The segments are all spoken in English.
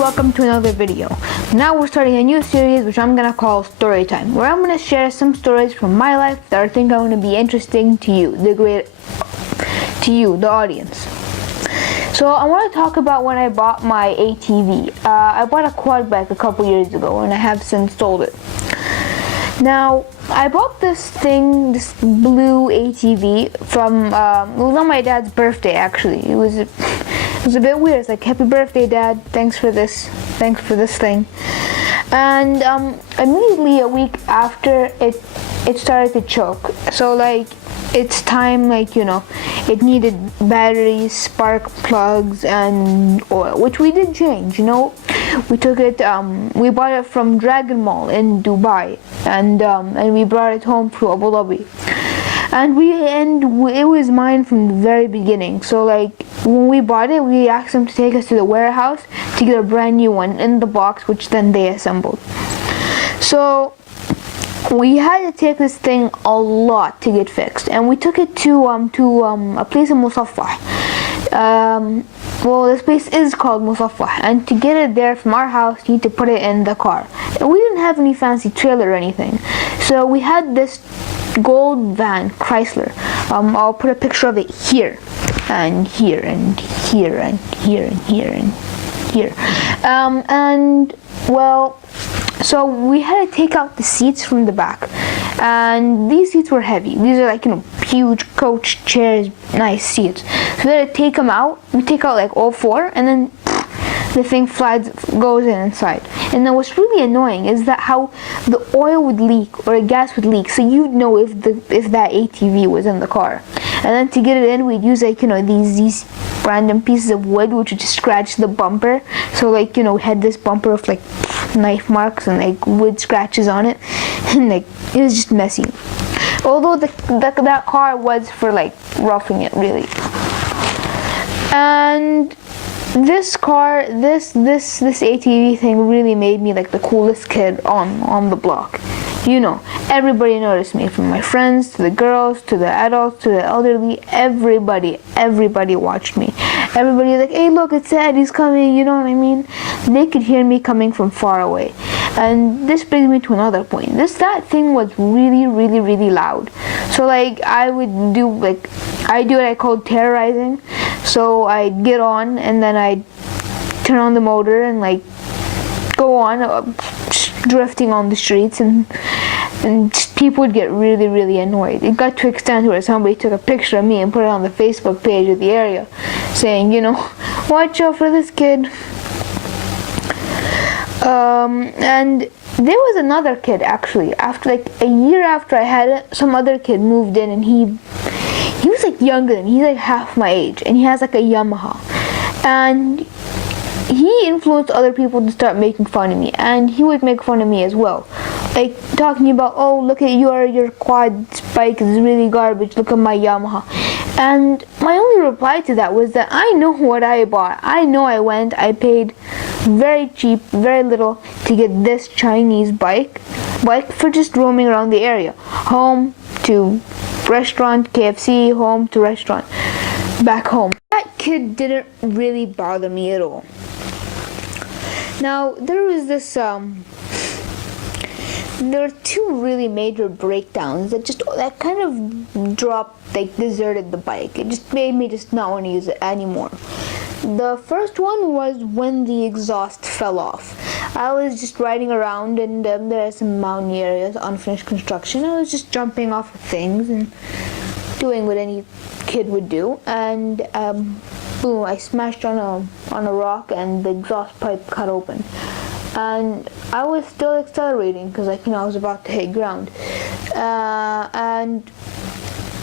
welcome to another video. Now we're starting a new series which I'm gonna call Story Time, where I'm gonna share some stories from my life that I think are gonna be interesting to you, the audience. So I want to talk about when I bought my ATV. I bought a quad bike a couple years ago and I have since sold it. Now, I bought this blue ATV from, it was on my dad's birthday actually. It was a bit weird. It's like, happy birthday, Dad, thanks for this thing. And immediately a week after, it started to choke. So like, it's time, it needed batteries, spark plugs, and oil, which we did change, We took it, we bought it from Dragon Mall in Dubai, and we brought it home to Abu Dhabi. And it was mine from the very beginning. So like, when we bought it, we asked them to take us to the warehouse to get a brand new one in the box, which then they assembled. So we had to take this thing a lot to get fixed, and we took it to a place in Musaffah. Well, this place is called Musaffah, and to get it there from our house, you need to put it in the car. And we didn't have any fancy trailer or anything, so we had this gold van, Chrysler. I'll put a picture of it here, and here, and here, and here, and here, and here. So we had to take out the seats from the back, and these seats were heavy. These are like, huge coach chairs, nice seats. So we had to take them out. We take out like all four, and then the thing goes inside. And then what's really annoying is that how the oil would leak or the gas would leak, so you'd know if that ATV was in the car. And then to get it in, we'd use these random pieces of wood which would just scratch the bumper. So we had this bumper with knife marks and wood scratches on it, and it was just messy. Although that car was for roughing it, really. And this ATV thing really made me the coolest kid on the block. Everybody noticed me, from my friends to the girls to the adults to the elderly. Everybody watched me. Everybody was like, hey, look, it's Saed, he's coming, you know what I mean? They could hear me coming from far away. And this brings me to another point. That thing was really, really, really loud. So I would do what I called terrorizing. So I'd get on, and then I'd turn on the motor and go on drifting on the streets, and people would get really, really annoyed. It got to an extent where somebody took a picture of me and put it on the Facebook page of the area, saying, watch out for this kid. And there was another kid actually. After a year after I had it, some other kid moved in, and he was younger than me. He's half my age, and he has a Yamaha, and he influenced other people to start making fun of me, and he would make fun of me as well, talking about, oh, look at your quad bike is really garbage, look at my Yamaha. And my only reply to that was that I know what I bought. I know I paid very cheap, very little to get this Chinese bike for just roaming around the area, home to restaurant, KFC, home to restaurant, back home. That kid didn't really bother me at all. Now, there was this, there were two really major breakdowns that kind of deserted the bike. It just made me not want to use it anymore. The first one was when the exhaust fell off. I was just riding around, and there are some mountain areas, unfinished construction. I was just jumping off of things and doing what any kid would do, and boom, I smashed on a rock, and the exhaust pipe cut open. And I was still accelerating because I was about to hit ground. And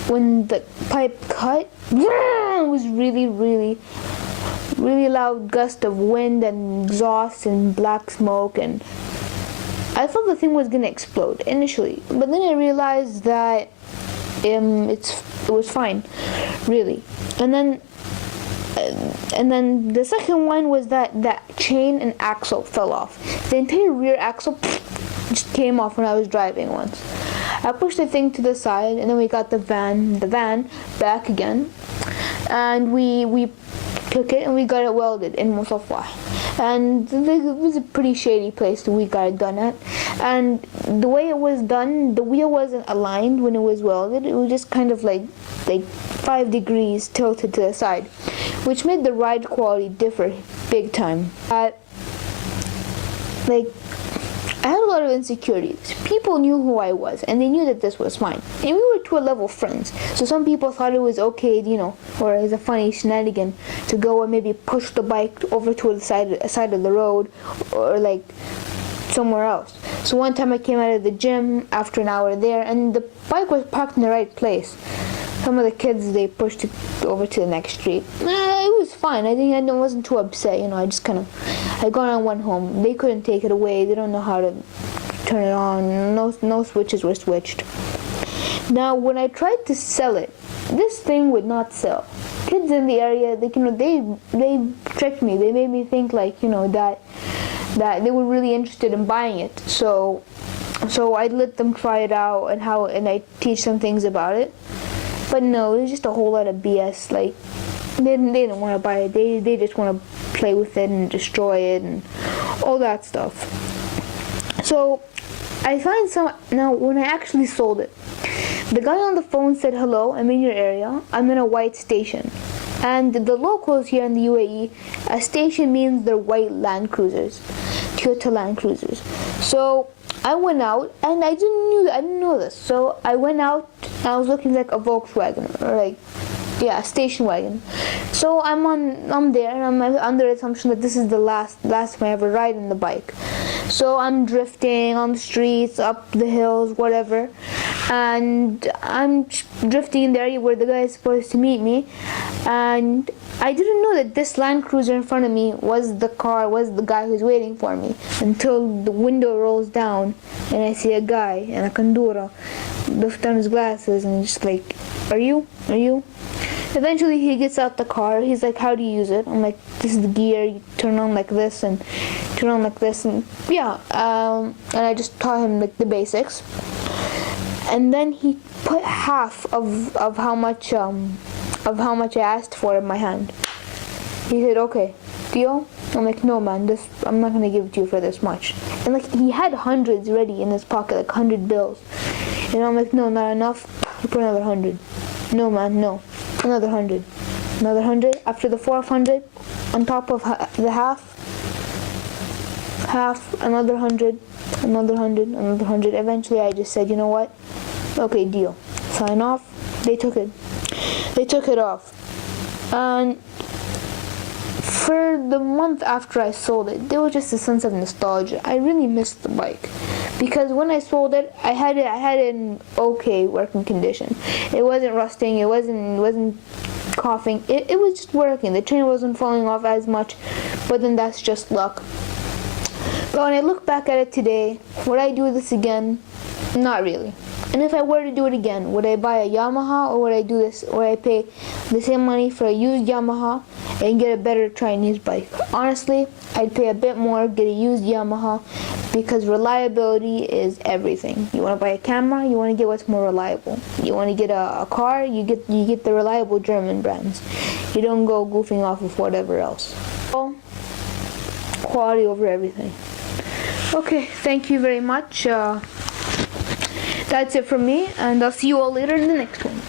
when the pipe cut, it was really, really, really loud gust of wind and exhaust and black smoke, and I thought the thing was gonna explode initially, but then I realized that it was fine, really. And then the second one was that chain and axle fell off. The entire rear axle just came off when I was driving once. I pushed the thing to the side, and then we got the van back again, and we took it and we got it welded in Musafah. And it was a pretty shady place that we got it done at. And the way it was done, the wheel wasn't aligned when it was welded. It was just kind of like 5 degrees tilted to the side, which made the ride quality differ big time. I had a lot of insecurities. People knew who I was, and they knew that this was mine. And we were to a level friends. So some people thought it was okay, or as a funny shenanigan, to go and maybe push the bike over to the side of the road, or like somewhere else. So one time I came out of the gym after an hour there, and the bike was parked in the right place. Some of the kids, they pushed it over to the next street. It was fine. I think I wasn't too upset. I just I got on, went home. They couldn't take it away. They don't know how to turn it on. No switches were switched. Now, when I tried to sell it, this thing would not sell. Kids in the area, they tricked me. They made me think that they were really interested in buying it. So I'd let them try it out and I teach them things about it. But no, it was just a whole lot of BS. They didn't want to buy it. They just want to play with it and destroy it and all that stuff. So I find now when I actually sold it, the guy on the phone said, "Hello, I'm in your area. I'm in a white station." And the locals here in the UAE, a station means they're white Land Cruisers, Toyota Land Cruisers. So I went out, and I didn't know this. So I went out, and I was looking like a Volkswagen, or a station wagon. So I'm there, and I'm under the assumption that this is the last time I ever ride in the bike. So I'm drifting on the streets, up the hills, whatever, and I'm drifting in the area where the guy is supposed to meet me, and I didn't know that this Land Cruiser in front of me was the guy who's waiting for me, until the window rolls down and I see a guy in a kandura lift down his glasses and just like, are you? Eventually he gets out the car. He's like, how do you use it? I'm like, this is the gear, you turn on like this and turn on like this, and and I just taught him the basics. And then he put half of how much I asked for in my hand. He said, okay, deal? I'm like, no man, I'm not gonna give it to you for this much. And he had hundreds ready in his pocket, 100 bills. And I'm like, no, not enough. He put another 100. No man, no. Another 100. Another 100. After the 400, on top of the half, another 100, another 100, another 100. Eventually I just said, you know what? Okay, deal. Sign off. They took it off. And for the month after I sold it, there was just a sense of nostalgia. I really missed the bike, because when I sold it, I had it in okay working condition. It wasn't rusting. It wasn't coughing. It was just working. The chain wasn't falling off as much, but then that's just luck. But when I look back at it today, would I do this again? Not really. And if I were to do it again, would I buy a Yamaha, or would I do this, or I pay the same money for a used Yamaha and get a better Chinese bike? Honestly, I'd pay a bit more, get a used Yamaha, because reliability is everything. You want to buy a camera, you want to get what's more reliable. You want to get a car, you get the reliable German brands. You don't go goofing off with whatever else. So, quality over everything. Okay, thank you very much. That's it from me, and I'll see you all later in the next one.